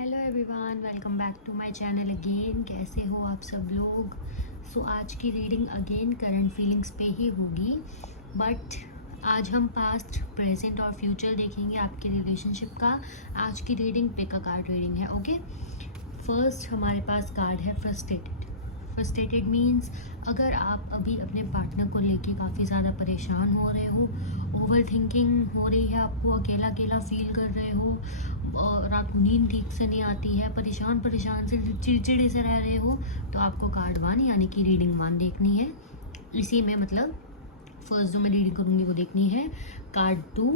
Hello everyone, welcome back to my channel again. कैसे हो आप सब लोग? आज की रीडिंग अगेन करंट फीलिंग्स पे ही होगी, बट आज हम पास्ट, प्रेजेंट और फ्यूचर देखेंगे आपके रिलेशनशिप का। आज की reading pick a card reading है। ओके, फर्स्ट हमारे पास कार्ड है फ्रस्ट्रेटेड। फ्रस्ट्रेटेड मीन्स अगर आप अभी अपने पार्टनर को लेके काफ़ी ज़्यादा परेशान हो रहे हो, ओवर थिंकिंग हो रही है, आपको अकेला अकेला फील कर रहे हो, रात को नींद ठीक से नहीं आती है, परेशान परेशान से चिड़चिड़े से रह रहे हो, तो आपको कार्ड 1 यानी कि रीडिंग 1 देखनी है। इसी में मतलब फर्स्ट जो मैं रीडिंग करूँगी वो देखनी है। कार्ड 2,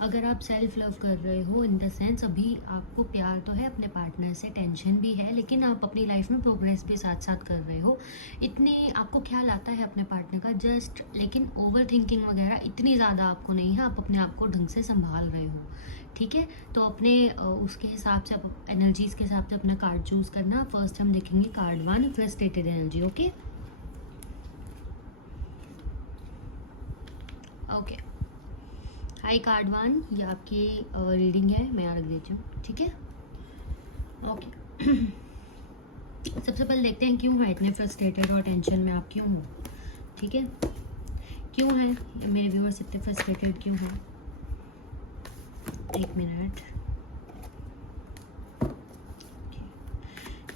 अगर आप सेल्फ लव कर रहे हो, इन द सेंस अभी आपको प्यार तो है अपने पार्टनर से, टेंशन भी है, लेकिन आप अपनी लाइफ में प्रोग्रेस भी साथ साथ कर रहे हो, इतने आपको ख्याल आता है अपने पार्टनर का जस्ट, लेकिन ओवर थिंकिंग वगैरह इतनी ज़्यादा आपको नहीं है, आप अपने आप को ढंग से संभाल रहे हो। ठीक है, तो अपने उसके हिसाब से, आप एनर्जीज़ के हिसाब से अपना कार्ड चूज़ करना। फर्स्ट हम देखेंगे card 1, frustrated energy. Okay okay, high card 1, ये आपकी रीडिंग है, मैं यहाँ रख देती हूँ। ठीक है, ओके। सबसे पहले देखते हैं क्यों है इतने फ्रस्ट्रेटेड और टेंशन में आप क्यों हो। ठीक है, क्यों है मेरे व्यूअर्स इतने फ्रस्ट्रेटेड, क्यों है? एक मिनट,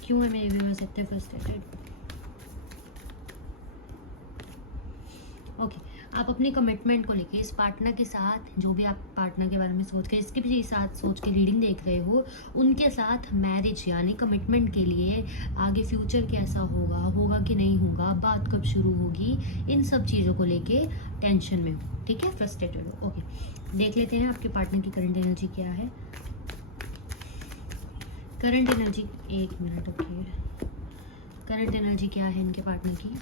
क्यों है मेरे व्यूअर्स इतने फ्रस्ट्रेटेड? ओके, आप अपनी कमिटमेंट को लेके इस पार्टनर के साथ, जो भी आप पार्टनर के बारे में सोच के, इसके भी साथ सोच के रीडिंग देख रहे हो, उनके साथ मैरिज यानी कमिटमेंट के लिए आगे फ्यूचर कैसा होगा, होगा कि नहीं होगा, बात कब शुरू होगी, इन सब चीज़ों को लेके टेंशन में हो। ठीक है, फ्रस्ट्रेटेड हो। ओके, देख लेते हैं आपके पार्टनर की करंट एनर्जी क्या है। करंट एनर्जी, एक मिनट, ओके, करंट एनर्जी क्या है इनके पार्टनर की?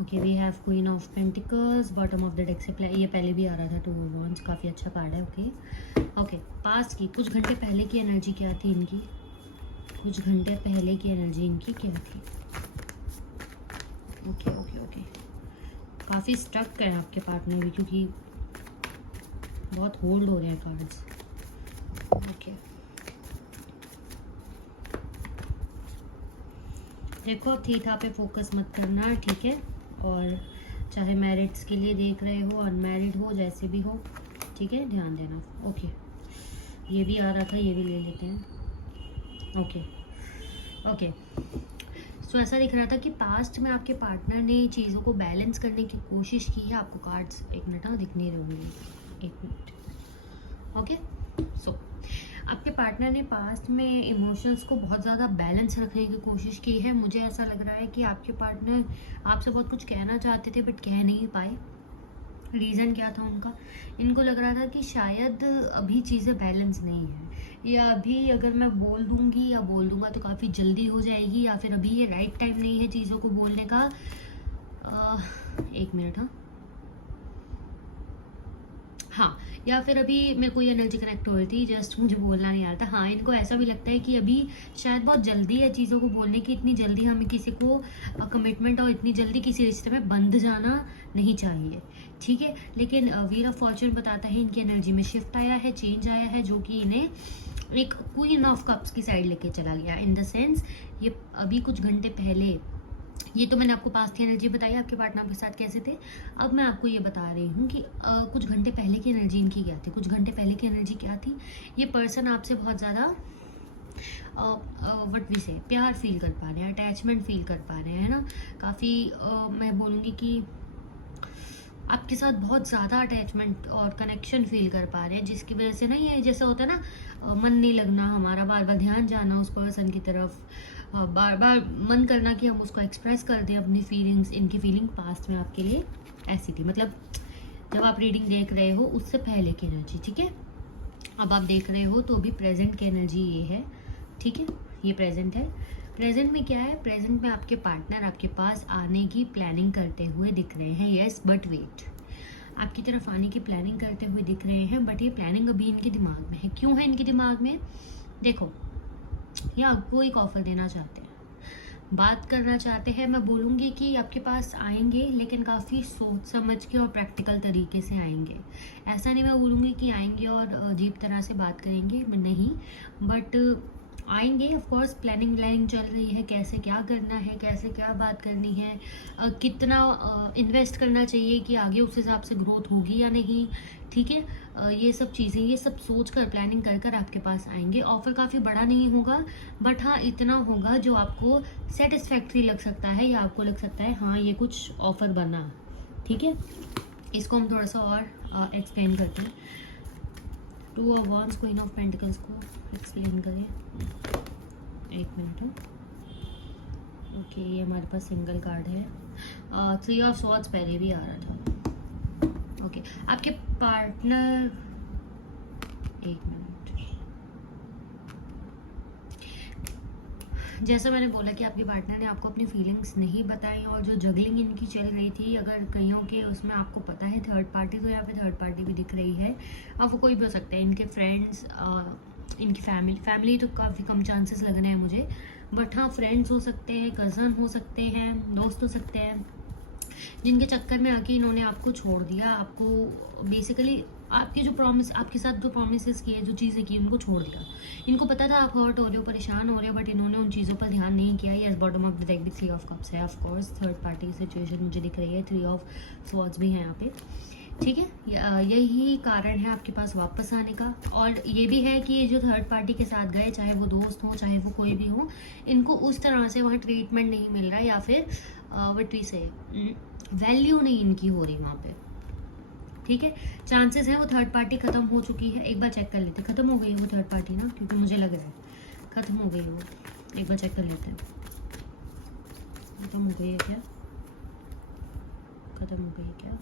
Okay, we have queen of pentacles, bottom of the deck से ये पहले भी आ रहा था, 2 ऑफ वांड्स, काफ़ी अच्छा कार्ड है। ओके, पास्ट की कुछ घंटे पहले की एनर्जी क्या थी इनकी? कुछ घंटे पहले की एनर्जी इनकी क्या थी? ओके ओके ओके, काफ़ी स्टक है आपके पार्टनर भी, क्योंकि बहुत होल्ड हो रहे हैं कार्ड्स। ओके, देखो थीथा पे फोकस मत करना, ठीक है, और चाहे मैरिड्स के लिए देख रहे हो, अनमैरिड हो, जैसे भी हो, ठीक है, ध्यान देना। ओके, ये भी आ रहा था, ये भी ले लेते हैं। ओके ओके, सो ऐसा दिख रहा था कि पास्ट में आपके पार्टनर ने चीज़ों को बैलेंस करने की कोशिश की है। आपको कार्ड्स, एक मिनट, हाँ दिख नहीं रहे होंगे, एक मिनट। ओके, सो आपके पार्टनर ने पास्ट में इमोशंस को बहुत ज़्यादा बैलेंस रखने की कोशिश की है। मुझे ऐसा लग रहा है कि आपके पार्टनर आपसे बहुत कुछ कहना चाहते थे बट कह नहीं पाए। रीज़न क्या था उनका? इनको लग रहा था कि शायद अभी चीज़ें बैलेंस नहीं है, या अभी अगर मैं बोल दूंगी या बोल दूंगा तो काफ़ी जल्दी हो जाएगी, या फिर अभी ये राइट टाइम नहीं है चीज़ों को बोलने का। एक मिनट, हाँ, या फिर अभी मेरे को ये एनर्जी कनेक्ट हो रही थी, जस्ट मुझे बोलना नहीं आ रहा था। हाँ, इनको ऐसा भी लगता है कि अभी शायद बहुत जल्दी है चीज़ों को बोलने की, इतनी जल्दी हमें किसी को कमिटमेंट और इतनी जल्दी किसी रिश्ते में बंध जाना नहीं चाहिए। ठीक है, लेकिन व्हील ऑफ फॉर्च्यून बताता है इनकी एनर्जी में शिफ्ट आया है, चेंज आया है, जो कि इन्हें एक क्वीन ऑफ कप्स की साइड लेके चला गया। इन द सेंस ये अभी कुछ घंटे पहले, ये तो मैंने आपको पास्ट की एनर्जी बताई आपके पार्टनर के साथ कैसे थे। अब मैं आपको ये बता रही हूँ कि कुछ घंटे पहले की एनर्जी इनकी क्या थी। कुछ घंटे पहले की एनर्जी क्या थी? ये पर्सन आपसे बहुत ज़्यादा वट वी से प्यार फील कर पा रहे हैं, अटैचमेंट फील कर पा रहे हैं ना, काफ़ी मैं बोलूँगी कि आपके साथ बहुत ज़्यादा अटैचमेंट और कनेक्शन फील कर पा रहे हैं, जिसकी वजह से ना ये जैसा होता है ना, मन नहीं लगना हमारा, बार बार ध्यान जाना उस पर्सन की तरफ, बार बार मन करना कि हम उसको एक्सप्रेस कर दें अपनी फीलिंग्स। इनकी फीलिंग पास्ट में आपके लिए ऐसी थी, मतलब जब आप रीडिंग देख रहे हो उससे पहले की एनर्जी। ठीक है, अब आप देख रहे हो तो अभी प्रेजेंट की एनर्जी ये है। ठीक है, ये प्रेजेंट है। प्रेजेंट में क्या है? प्रेजेंट में आपके पार्टनर आपके पास आने की प्लानिंग करते हुए दिख रहे हैं। यस, बट वेट, आपकी तरफ आने की प्लानिंग करते हुए दिख रहे हैं, बट ये प्लानिंग अभी इनके दिमाग में है। क्यों है इनके दिमाग में? देखो, ये आपको एक ऑफर देना चाहते हैं, बात करना चाहते हैं, मैं बोलूँगी कि आपके पास आएंगे, लेकिन काफ़ी सोच समझ के और प्रैक्टिकल तरीके से आएंगे। ऐसा नहीं मैं बोलूँगी कि आएंगे और अजीब तरह से बात करेंगे, नहीं, बट आएंगे। ऑफ कोर्स प्लानिंग चल रही है, कैसे क्या करना है, कैसे क्या बात करनी है, कितना इन्वेस्ट करना चाहिए कि आगे उस हिसाब से ग्रोथ होगी या नहीं, ठीक है। ये सब चीज़ें, ये सब सोच कर प्लानिंग कर कर आपके पास आएंगे। ऑफ़र काफ़ी बड़ा नहीं होगा, बट हाँ इतना होगा जो आपको सेटिस्फैक्ट्री लग सकता है, या आपको लग सकता है हाँ ये कुछ ऑफ़र बना, ठीक है। इसको हम थोड़ा सा और एक्सप्लेन करते हैं। 2 of wands, queen of pentacles को एक्सप्लेन करें। एक मिनट है। ओके, ये हमारे पास सिंगल कार्ड है। 3 ऑफ स्वॉर्ड्स पहले भी आ रहा था। ओके, आपके पार्टनर, एक मिनट, जैसा मैंने बोला कि आपके पार्टनर ने आपको अपनी फीलिंग्स नहीं बताई, और जो जगलिंग इनकी चल रही थी, अगर कईयों के उसमें आपको पता है थर्ड पार्टी, तो यहाँ पे थर्ड पार्टी भी दिख रही है। अब वो कोई भी हो सकता है, इनके फ्रेंड्स, इनकी फैमिली तो काफ़ी कम चांसेस लग रहे हैं मुझे, बट हाँ फ्रेंड्स हो सकते हैं, कज़न हो सकते हैं, दोस्त हो सकते हैं, जिनके चक्कर में आके इन्होंने आपको छोड़ दिया। आपको बेसिकली आपकी जो प्रॉमिस, आपके साथ जो प्रॉमिसेस किए, जो चीज़ें की, उनको छोड़ दिया। इनको पता था आप हर्ट हो रहे हो, परेशान हो रहे हो, बट इन्होंने उन चीज़ों पर ध्यान नहीं किया। Yes, bottom of the deck भी 3 ऑफ कप्स है। Of course third party situation मुझे दिख रही है, 3 ऑफ स्वॉर्ड्स भी हैं यहाँ पे, ठीक है। यही कारण है आपके पास वापस आने का। और ये भी है कि जो थर्ड पार्टी के साथ गए, चाहे वो दोस्त हो, चाहे वो कोई भी हो, इनको उस तरह से वहाँ ट्रीटमेंट नहीं मिल रहा, या फिर व्हाट वी से वैल्यू नहीं इनकी हो रही वहाँ पे, ठीक है। चांसेस है वो थर्ड पार्टी खत्म हो चुकी है। एक बार चेक कर लेते, खत्म हो गई है वो थर्ड पार्टी ना, क्योंकि मुझे लग रहा है खत्म हो गई वो। एक बार चेक कर लेते हैं, खत्म हो गई है क्या, खत्म हो गई है क्या।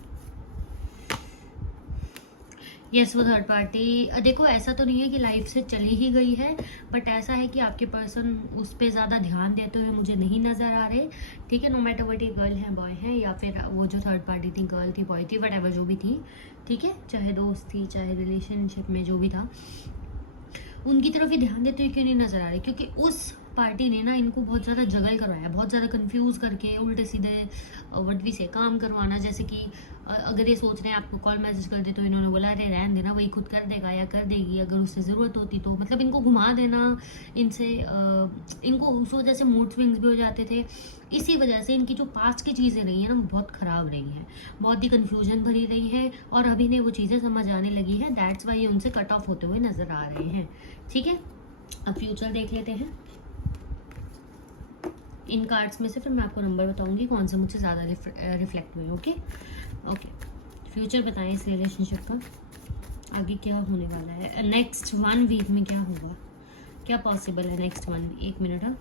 यस, वो थर्ड पार्टी, देखो ऐसा तो नहीं है कि लाइफ से चली ही गई है, बट ऐसा है कि आपके पर्सन उस पर ज़्यादा ध्यान देते हुए मुझे नहीं नज़र आ रहे, ठीक है। नो मैटर वट, ये गर्ल है, बॉय है, या फिर वो जो थर्ड पार्टी थी, गर्ल थी, बॉय थी, वट एवर जो भी थी, ठीक है, चाहे दोस्त थी, चाहे रिलेशनशिप में जो भी था, उनकी तरफ ही ध्यान देते हुए क्यों नहीं नज़र आ रही, क्योंकि उस पार्टी ने ना इनको बहुत ज़्यादा जगल करवाया, बहुत ज़्यादा कंफ्यूज करके उल्टे सीधे व्हाट वी से काम करवाना। जैसे कि अगर ये सोच रहे हैं आपको कॉल मैसेज कर दे, तो इन्होंने बोला अरे रहन देना, वही खुद कर देगा या कर देगी अगर उससे ज़रूरत होती तो। मतलब इनको घुमा देना, इनसे इनको उस वजह से मूड स्विंग्स भी हो जाते थे। इसी वजह से इनकी जो पास्ट की चीज़ें रही हैं ना, वो बहुत ख़राब रही हैं, बहुत ही कन्फ्यूजन भरी रही है, और अभी ने वो चीज़ें समझ आने लगी हैं। दैट्स वाई ये उनसे कट ऑफ होते हुए नज़र आ रहे हैं, ठीक है। अब फ्यूचर देख लेते हैं इन कार्ड्स में से, फिर मैं आपको नंबर बताऊंगी कौन से मुझसे ज़्यादा रिफ्लेक्ट हुए। ओके ओके, फ्यूचर बताएं इस रिलेशनशिप का, आगे क्या होने वाला है, नेक्स्ट 1 वीक में क्या होगा, क्या पॉसिबल है नेक्स्ट 1। 1 मिनट, हाँ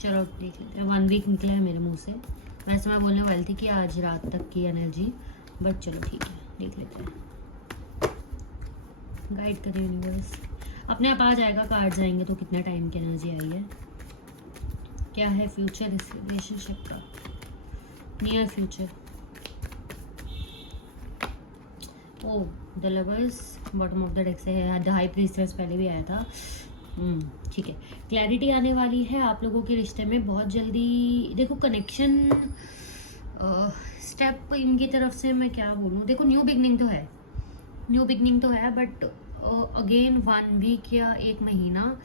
चलो देख लेते हैं। 1 वीक निकला है मेरे मुंह से, वैसे मैं बोलने वाली थी कि आज रात तक की एनर्जी, बट चलो ठीक है, देख लेते हैं। गाइड करें यूनिवर्स, अपने आप आ जाएगा, कार्ड्स आएंगे तो कितना टाइम की एनर्जी आई है, क्या है फ्यूचर इस रिलेशनशिप का, near future. Oh the lovers, bottom of the deck से है, द हाई प्रीस्टेस पहले भी आया था, ठीक है। क्लैरिटी आने वाली है आप लोगों के रिश्ते में बहुत जल्दी। देखो कनेक्शन स्टेप इनकी तरफ से, मैं क्या बोलूँ, देखो न्यू बिगनिंग तो है, न्यू बिगनिंग तो है, बट अगेन 1 वीक या 1 महीना,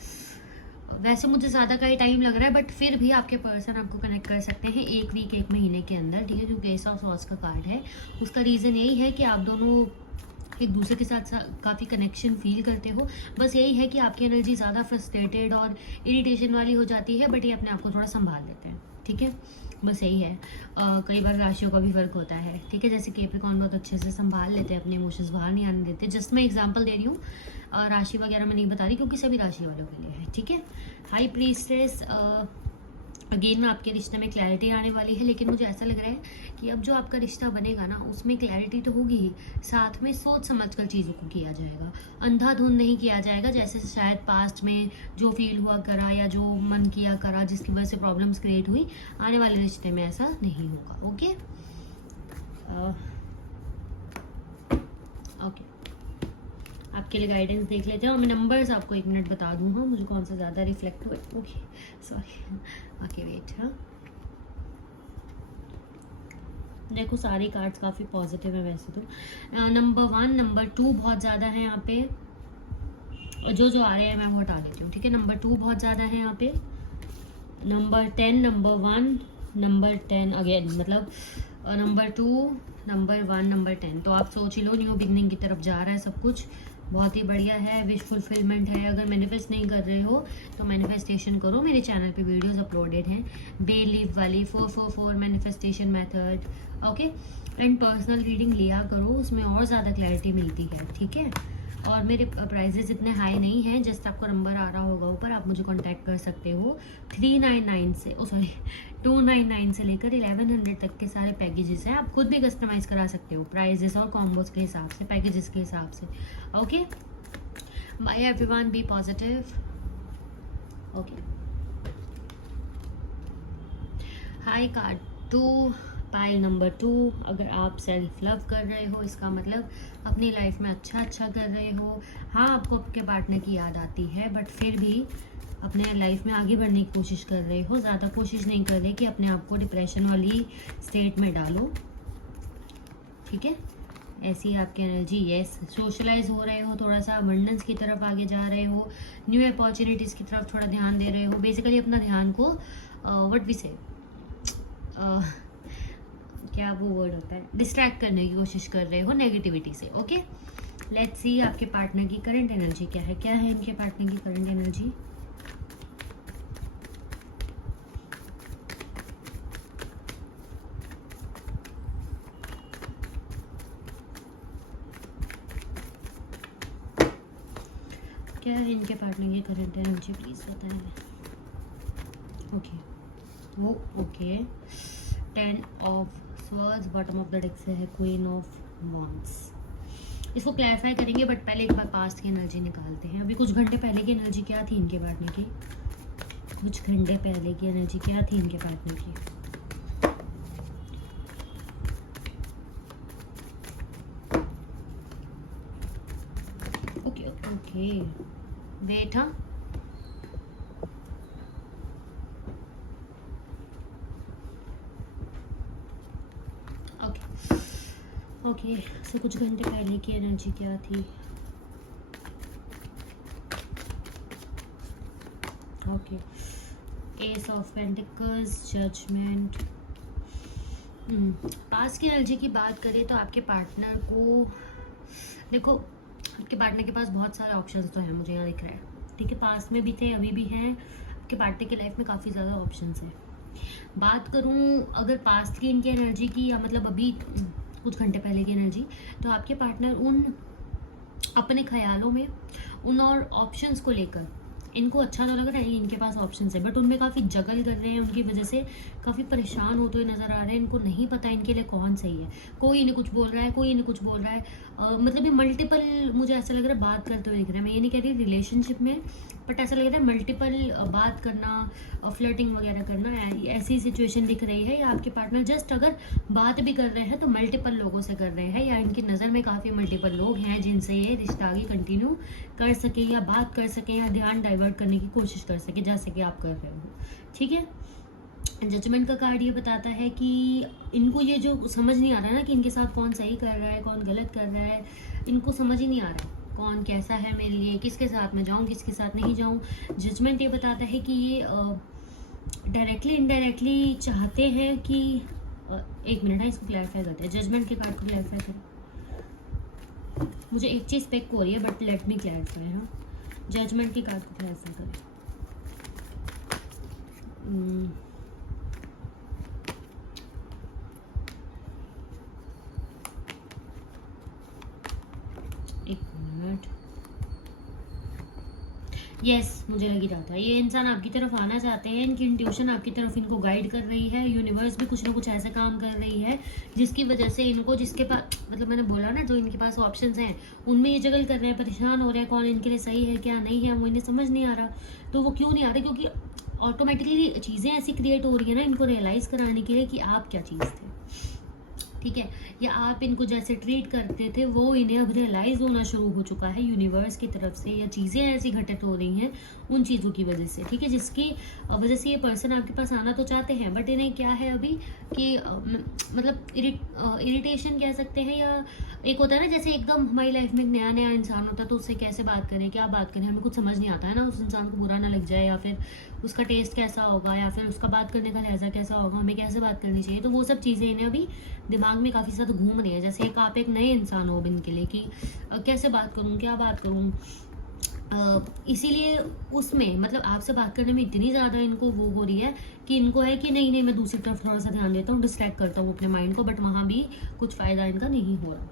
वैसे मुझे ज़्यादा का ही टाइम लग रहा है, बट फिर भी आपके पर्सन आपको कनेक्ट कर सकते हैं 1 वीक 1 महीने के अंदर, ठीक है। क्योंकि एस ऑफ सॉर्ड्स का कार्ड है, उसका रीज़न यही है कि आप दोनों एक दूसरे के साथ काफ़ी कनेक्शन फील करते हो। बस यही है कि आपकी एनर्जी ज़्यादा फ्रस्ट्रेटेड और इरिटेशन वाली हो जाती है, बट ये अपने आप को थोड़ा संभाल लेते हैं, ठीक है। बस यही है। कई बार राशियों का भी फ़र्क होता है, ठीक है। जैसे कैप्रिकॉर्न बहुत अच्छे से संभाल लेते हैं, अपने इमोशंस बाहर नहीं आने देते। जस्ट मैं एग्जांपल दे रही हूँ, राशि वगैरह मैं नहीं बता रही, क्योंकि सभी राशि वालों के लिए है, ठीक है। हाई प्रीस्टेस, अगेन आपके रिश्ते में क्लैरिटी आने वाली है, लेकिन मुझे ऐसा लग रहा है कि अब जो आपका रिश्ता बनेगा ना, उसमें क्लैरिटी तो होगी ही, साथ में सोच समझ कर चीज़ों को किया जाएगा, अंधाधुंध नहीं किया जाएगा। जैसे शायद पास्ट में जो फील हुआ करा या जो मन किया करा, जिसकी वजह से प्रॉब्लम्स क्रिएट हुई, आने वाले रिश्ते में ऐसा नहीं होगा। ओके ओके, आपके लिए गाइडेंस देख लेते हैं और मैं नंबर्स आपको 1 मिनट बता दूँ। हाँ, मुझे कौन सा ज़्यादा रिफ्लेक्ट हुए। Okay sorry, okay wait. हाँ देखो सारे कार्ड्स काफ़ी पॉजिटिव है वैसे तो। नंबर 1 नंबर 2 बहुत ज़्यादा है यहाँ पे, जो जो आ रहे हैं मैं वो हटा देती हूँ, ठीक है। नंबर 2 बहुत ज़्यादा है यहाँ पे, नंबर 10, नंबर 1, नंबर 10 अगेन, मतलब नंबर 2, नंबर 1, नंबर 10। तो आप सोच ही लो न्यू बिगनिंग की तरफ जा रहा है सब कुछ, बहुत ही बढ़िया है। विश फुलफिलमेंट है। अगर मैनिफेस्ट नहीं कर रहे हो तो मैनिफेस्टेशन करो, मेरे चैनल पे वीडियोस अपलोडेड हैं बे लीव वाली 444 manifestation method, okay. And personal reading लिया करो, उसमें और ज़्यादा क्लैरिटी मिलती है, ठीक है। और मेरे प्राइजेस इतने हाई नहीं हैं, जस्ट आपको नंबर आ रहा होगा ऊपर, आप मुझे कांटेक्ट कर सकते हो। 399 से 299 से लेकर 1100 तक के सारे पैकेजेस हैं, आप खुद भी कस्टमाइज करा सकते हो प्राइजेस और कॉम्बोज के हिसाब से, पैकेजेस के हिसाब से, okay. Bye everyone, be positive, okay. High card 2, pile number 2। अगर आप सेल्फ लव कर रहे हो, इसका मतलब अपनी लाइफ में अच्छा कर रहे हो। हाँ, आपको आपके पार्टनर की याद आती है, बट फिर भी अपने लाइफ में आगे बढ़ने की कोशिश कर रहे हो। ज़्यादा कोशिश नहीं कर रहे कि अपने आप को डिप्रेशन वाली स्टेट में डालो, ठीक है। ऐसी आपकी एनर्जी, यस। सोशलाइज हो रहे हो, थोड़ा सा अबंडेंस की तरफ आगे जा रहे हो, न्यू अपॉर्चुनिटीज़ की तरफ थोड़ा ध्यान दे रहे हो। बेसिकली अपना ध्यान को व्हाट वी से क्या वो वर्ड होता है, डिस्ट्रैक्ट करने की कोशिश कर रहे हो नेगेटिविटी से, ओके। लेट्स सी आपके पार्टनर की करंट एनर्जी क्या है। क्या है इनके पार्टनर की करंट एनर्जी? क्या है इनके पार्टनर की करंट एनर्जी, प्लीज बताएं। ओके, वो okay. 10 of swords, bottom of the deck से है क्वीन ऑफ वॉन्ड्स। इसको क्लैरिफाई करेंगे, बट पहले एक बार पास्ट की एनर्जी निकालते हैं। अभी कुछ घंटे पहले की एनर्जी क्या थी इनके पार्टनर की? कुछ घंटे पहले की एनर्जी क्या थी इनके पार्टनर की? Okay okay okay, wait. हाँ, ओके सो कुछ घंटे पहले की एनर्जी क्या थी? Okay, ace of pentacles, judgment. Past की एनर्जी की बात करें तो आपके पार्टनर को देखो, आपके पार्टनर के पास बहुत सारे ऑप्शंस तो हैं, मुझे यहाँ दिख रहा है, ठीक है। पास्ट में भी थे, अभी भी हैं। आपके पार्टनर की लाइफ में काफ़ी ज़्यादा ऑप्शंस हैं। बात करूँ अगर पास्ट की इनकी एनर्जी की, या मतलब अभी कुछ घंटे पहले की एनर्जी, तो आपके पार्टनर उन अपने ख्यालों में उन और ऑप्शंस को लेकर, इनको अच्छा तो लग रहा है इनके पास ऑप्शंस है, बट उनमें काफ़ी जगल कर रहे हैं, उनकी वजह से काफ़ी परेशान होते हुए नज़र आ रहे हैं। इनको नहीं पता इनके लिए कौन सही है, कोई इन्हें कुछ बोल रहा है, कोई इन्हें कुछ बोल रहा है। मतलब ये मल्टीपल, मुझे ऐसा लग रहा है बात करते हुए दिख रहा है। मैं ये नहीं कह रही रिलेशनशिप में, बट ऐसा लग रहा है मल्टीपल बात करना, फ्लर्टिंग वगैरह करना, ऐसी सिचुएशन दिख रही है। या आपके पार्टनर जस्ट अगर बात भी कर रहे हैं तो मल्टीपल लोगों से कर रहे हैं, या इनकी नज़र में काफ़ी मल्टीपल लोग हैं जिनसे ये रिश्ता आगे कंटिन्यू कर सके, या बात कर सके, या ध्यान डाइवर्ट करने की कोशिश कर सके, जैसे कि आप कर रहे हो, ठीक है। जजमेंट का कार्ड ये बताता है कि इनको ये जो समझ नहीं आ रहा है ना कि इनके साथ कौन सही कर रहा है, कौन गलत कर रहा है, इनको समझ ही नहीं आ रहा है कौन कैसा है मेरे लिए, किसके साथ मैं जाऊँ, किसके साथ नहीं जाऊँ। जजमेंट ये बताता है कि ये डायरेक्टली इनडायरेक्टली चाहते हैं कि एक मिनट है, इसको क्लैरिफाई करते हैं। जजमेंट के कार्ड को क्लैरिफाई करें, मुझे एक चीज़ पिक हो रही है, बट लेट मी क्लैरिफाई। हाँ, जजमेंट के कार्ड को क्लैरिफाई करें। एक मिनट, यस मुझे लग ही रहा था, ये इंसान आपकी तरफ आना चाहते हैं, इनकी इंट्यूशन आपकी तरफ इनको गाइड कर रही है। यूनिवर्स भी कुछ ना कुछ ऐसा काम कर रही है जिसकी वजह से इनको, जिसके पास, मतलब मैंने बोला ना, जो इनके पास ऑप्शंस हैं उनमें ये जगल कर रहे हैं, परेशान हो रहे हैं, कौन इनके लिए सही है क्या नहीं है, वो इन्हें समझ नहीं आ रहा। तो वो क्यों नहीं आ रहा? क्योंकि ऑटोमेटिकली चीज़ें ऐसी क्रिएट हो रही है ना इनको रियलाइज़ कराने के लिए कि आप क्या चीज़ थे, ठीक है, या आप इनको जैसे ट्रीट करते थे वो इन्हें अब रियलाइज होना शुरू हो चुका है यूनिवर्स की तरफ से, या चीज़ें ऐसी घटित हो रही हैं उन चीज़ों की वजह से, ठीक है, जिसकी वजह से ये पर्सन आपके पास आना तो चाहते हैं, बट इन्हें क्या है अभी कि मतलब इरिटेशन कह सकते हैं, या एक होता है ना जैसे एकदम हमारी लाइफ में एक नया नया इंसान होता है तो उससे कैसे बात करें, क्या बात करें, हमें कुछ समझ नहीं आता है ना, उस इंसान को बुरा ना लग जाए, या फिर उसका टेस्ट कैसा होगा, या फिर उसका बात करने का लहजा कैसा होगा, हमें कैसे बात करनी चाहिए, तो वो सब चीज़ें इन्हें अभी दिमाग में काफ़ी ज़्यादा घूम रही है। जैसे एक आप एक नए इंसान हो अब इनके लिए कि कैसे बात करूँ, क्या बात करूँ, इसीलिए उसमें मतलब आपसे बात करने में इतनी ज़्यादा इनको वो हो रही है कि इनको है कि नहीं नहीं मैं दूसरी तरफ थोड़ा सा ध्यान देता हूँ, डिस्ट्रैक्ट करता हूँ अपने माइंड को, बट वहाँ भी कुछ फ़ायदा इनका नहीं हो रहा।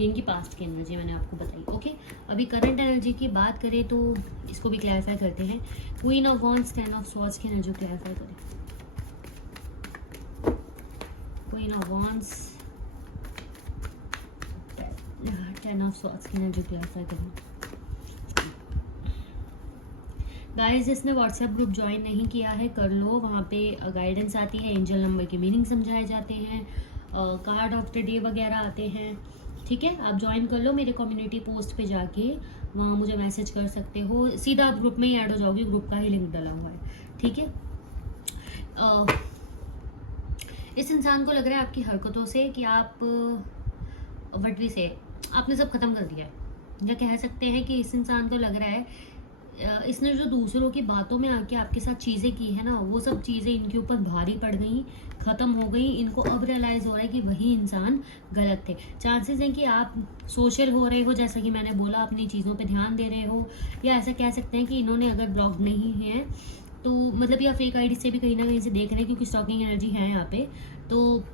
ये इनकी पास्ट की एनर्जी मैंने आपको बताई। ओके, अभी करंट एनर्जी की बात करें तो इसको भी क्लैरिफाई करते हैं। Queen of wands, 10 of swords की एनर्जी क्लैरिफाई करें। Queen of wands, 10 of swords की एनर्जी क्लैरिफाई करें। गाइस, जिसने व्हाट्सएप ग्रुप ज्वाइन नहीं किया है कर लो, वहाँ पे गाइडेंस आती है, एंजल नंबर की मीनिंग समझाए जाते हैं, कार्ड ऑफ द डे वगैरह आते हैं, ठीक है, आप ज्वाइन कर लो मेरे कम्युनिटी पोस्ट पे जाके, वहाँ मुझे मैसेज कर सकते हो, सीधा आप ग्रुप में ही ऐड हो जाओगे, ग्रुप का ही लिंक डला हुआ है, ठीक है। इस इंसान को लग रहा है आपकी हरकतों से कि आप वटरी से आपने सब खत्म कर दिया है, या कह सकते हैं कि इस इंसान को लग रहा है इसने जो दूसरों की बातों में आके आपके साथ चीज़ें की है ना, वो सब चीज़ें इनके ऊपर भारी पड़ गई, ख़त्म हो गई, इनको अब रियलाइज़ हो रहा है कि वही इंसान गलत थे। चांसेस हैं कि आप सोशल हो रहे हो, जैसा कि मैंने बोला, अपनी चीज़ों पे ध्यान दे रहे हो, या ऐसा कह सकते हैं कि इन्होंने अगर ब्लॉग नहीं है तो मतलब, या फेक आईडी से भी कहीं ना कहीं से देख रहे हैं, क्योंकि स्टॉकिंग एनर्जी है यहाँ पे, तो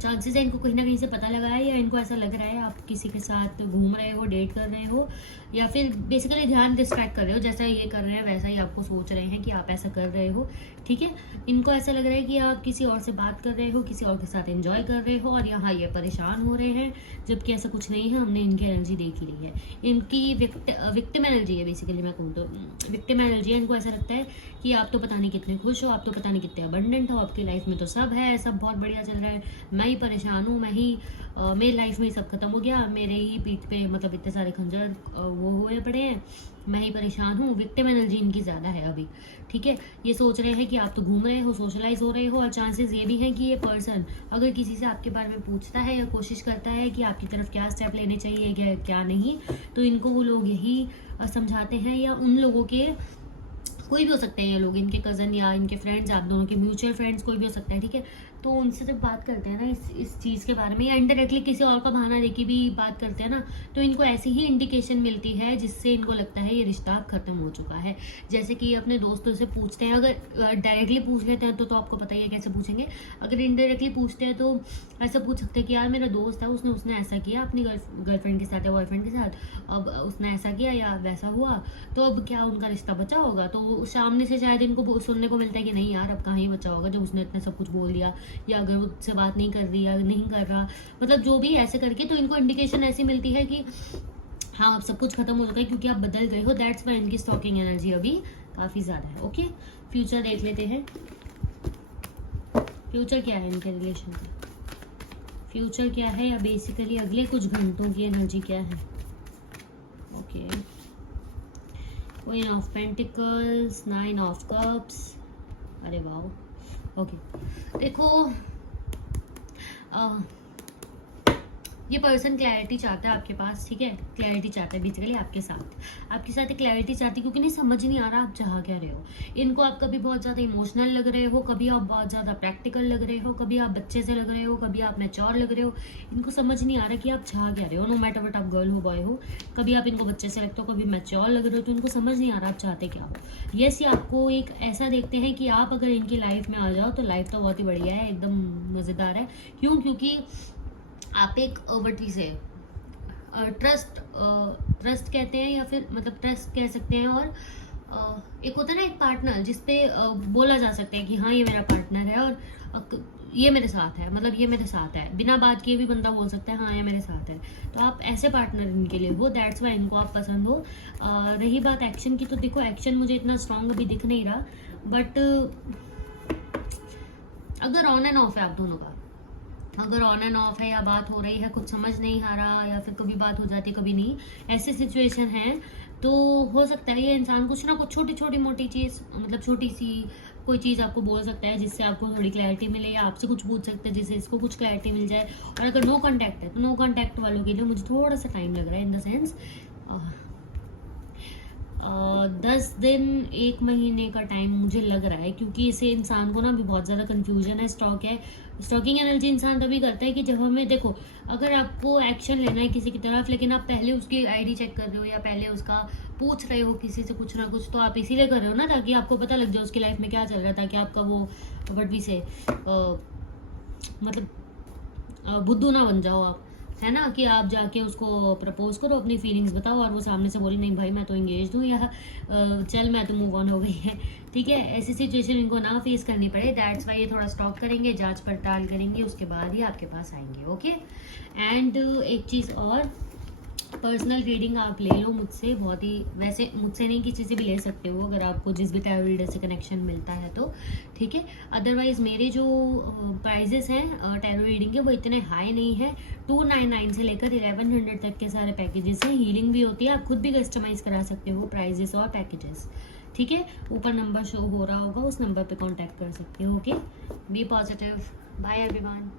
चांसेस है इनको कहीं ना कहीं से पता लगा है, या इनको ऐसा लग रहा है आप किसी के साथ घूम रहे हो, डेट कर रहे हो, या फिर बेसिकली ध्यान डिस्ट्रैक्ट कर रहे हो, जैसा ये कर रहे हैं वैसा ही आपको सोच रहे हैं कि आप ऐसा कर रहे हो, ठीक है। इनको ऐसा लग रहा है कि आप किसी और से बात कर रहे हो, किसी और के साथ एंजॉय कर रहे हो, और यहाँ ये परेशान हो रहे हैं, जबकि ऐसा कुछ नहीं है, हमने इनकी एनर्जी देख ही ली है। इनकी विक्टिम एनर्जी है, बेसिकली मैं कहूँ तो विक्टिम एनर्जी है। इनको ऐसा लगता है कि आप तो पता नहीं कितने खुश हो, आप तो पता नहीं कितने अबंडेंट हो, आपकी लाइफ में तो सब है, सब बहुत बढ़िया चल रहा है, मैं ही परेशान हूँ, मैं ही मेरी लाइफ में सब खत्म हो गया, मेरे ही पीठ पे मतलब इतने सारे खंजर वो हुए पड़े हैं, मैं ही परेशान हूँ। विक्टिम एनर्जी इनकी ज़्यादा है अभी, ठीक है। ये सोच रहे हैं कि आप तो घूम रहे हो, सोशलाइज हो रहे हो, और चांसेस ये भी हैं कि ये पर्सन अगर किसी से आपके बारे में पूछता है या कोशिश करता है कि आपकी तरफ क्या स्टेप लेने चाहिए क्या नहीं, तो इनको वो लोग यही समझाते हैं, या उन लोगों के कोई भी हो सकते हैं ये लोग, इनके कज़न या इनके फ्रेंड्स, आप दोनों के म्यूचुअल फ्रेंड्स, कोई भी हो सकता है, ठीक है। तो उनसे जब बात करते हैं ना इस चीज़ के बारे में, या इनडायरेक्टली किसी और का बहाना देके भी बात करते हैं ना, तो इनको ऐसी ही इंडिकेशन मिलती है जिससे इनको लगता है ये रिश्ता ख़त्म हो चुका है। जैसे कि अपने दोस्तों से पूछते हैं, अगर डायरेक्टली पूछ लेते हैं तो आपको पता ही है कैसे पूछेंगे, अगर इनडायरेक्टली पूछते हैं तो ऐसा पूछ सकते हैं कि यार मेरा दोस्त है, उसने ऐसा किया अपनी गर्लफ्रेंड के साथ या बॉयफ्रेंड के साथ, अब उसने ऐसा किया या वैसा हुआ, तो अब क्या उनका रिश्ता बचा होगा। तो सामने से शायद इनको सुनने को मिलता है कि नहीं यार, अब कहाँ ही बचा होगा जब उसने इतना सब कुछ बोल दिया, या अगर उससे बात नहीं कर रही या नहीं कर रहा, मतलब जो भी ऐसे करके, तो इनको इंडिकेशन ऐसी मिलती है कि हाँ अब सब कुछ खत्म हो चुका है, क्योंकि आप बदल गए हो। दैट्स वाई इनकी स्टॉकिंग एनर्जी अभी काफ़ी ज़्यादा है। ओके, फ्यूचर देख लेते हैं। फ्यूचर क्या है इनके रिलेशन का, फ्यूचर क्या है, या बेसिकली अगले कुछ घंटों की एनर्जी क्या है। Okay, queen of pentacles, 9 of cups, अरे वाह। ओके, देखो ये पर्सन क्लैरिटी चाहता है आपके पास, ठीक है, क्लैरिटी चाहता है बेसिकली आपके साथ एक क्लैरिटी चाहती है, क्योंकि नहीं समझ नहीं आ रहा आप चाह क्या रहे हो। इनको आप कभी बहुत ज़्यादा इमोशनल लग रहे हो, कभी आप बहुत ज़्यादा प्रैक्टिकल लग रहे हो, कभी आप बच्चे से लग रहे हो, कभी आप मैच्योर लग रहे हो। इनको समझ नहीं आ रहा कि आप चाह क्या रहे हो, नो मैटर वट आप गर्ल हो बॉय हो, कभी आप इनको बच्चे से लगते हो, कभी मैच्योर लग रहे हो, तो इनको समझ नहीं आ रहा आप चाहते क्या हो। यस, ये आपको एक ऐसा देखते हैं कि आप अगर इनकी लाइफ में आ जाओ तो लाइफ तो बहुत ही बढ़िया है, एकदम मज़ेदार है। क्यों? क्योंकि आप एक वटरी से ट्रस्ट कहते हैं, या फिर मतलब ट्रस्ट कह सकते हैं, और एक होता है ना एक पार्टनर जिसपे बोला जा सकता है कि हाँ ये मेरा पार्टनर है, और ये मेरे साथ है, मतलब ये मेरे साथ है, बिना बात किए भी बंदा बोल सकता है हाँ ये मेरे साथ है। तो आप ऐसे पार्टनर इनके लिए हो, दैट्स वाई इनको आप पसंद हो। रही बात एक्शन की, तो देखो एक्शन मुझे इतना स्ट्रांग अभी दिख नहीं रहा, बट अगर ऑन एंड ऑफ है आप दोनों का, अगर ऑन एंड ऑफ है या बात हो रही है, कुछ समझ नहीं आ रहा, या फिर कभी बात हो जाती कभी नहीं, ऐसी सिचुएशन है, तो हो सकता है ये इंसान कुछ ना कुछ छोटी छोटी मोटी चीज़, मतलब छोटी सी कोई चीज़ आपको बोल सकता है जिससे आपको थोड़ी क्लैरिटी मिले, या आपसे कुछ पूछ सकता है जिससे इसको कुछ क्लैरिटी मिल जाए। और अगर नो कांटेक्ट है तो नो कांटेक्ट वालों के लिए मुझे थोड़ा सा टाइम लग रहा है, इन द सेंस 10 दिन 1 महीने का टाइम मुझे लग रहा है, क्योंकि इसे इंसान को ना भी बहुत ज़्यादा कंफ्यूजन है। स्टॉकिंग एनर्जी इंसान तभी करता है कि जब हमें, देखो, अगर आपको एक्शन लेना है किसी की तरफ, लेकिन आप पहले उसकी आईडी चेक कर रहे हो या पहले उसका पूछ रहे हो किसी से कुछ ना कुछ, तो आप इसीलिए कर रहे हो ना, ताकि आपको पता लग जाए उसकी लाइफ में क्या चल रहा है, ताकि आपका वो व्हाट वी से मतलब बुद्धू ना बन जाओ आप, है ना, कि आप जाके उसको प्रपोज करो, अपनी फीलिंग्स बताओ, और वो सामने से बोले नहीं भाई मैं तो इंगेज हूँ, या चल मैं तो मूव ऑन हो गई है। ठीक है, ऐसी सिचुएशन इनको ना फेस करनी पड़े, दैट्स वाई ये थोड़ा स्टॉक करेंगे, जांच पड़ताल करेंगे, उसके बाद ही आपके पास आएंगे। ओके, एंड एक चीज़ और, पर्सनल रीडिंग आप ले लो मुझसे, बहुत ही, वैसे मुझसे नहीं किसी से भी ले सकते हो अगर आपको जिस भी टैरो रीडर से कनेक्शन मिलता है तो, ठीक है। अदरवाइज मेरे जो प्राइजेस हैं टैरो रीडिंग के वो इतने हाई नहीं है, 299 से लेकर 1100 तक के सारे पैकेजेस हैं, हीलिंग भी होती है, आप खुद भी कस्टमाइज करा सकते हो प्राइजेस और पैकेजेस। ठीक है, ऊपर नंबर शो हो रहा होगा, उस नंबर पे कांटेक्ट कर सकते हो। Okay, be positive, bye everyone.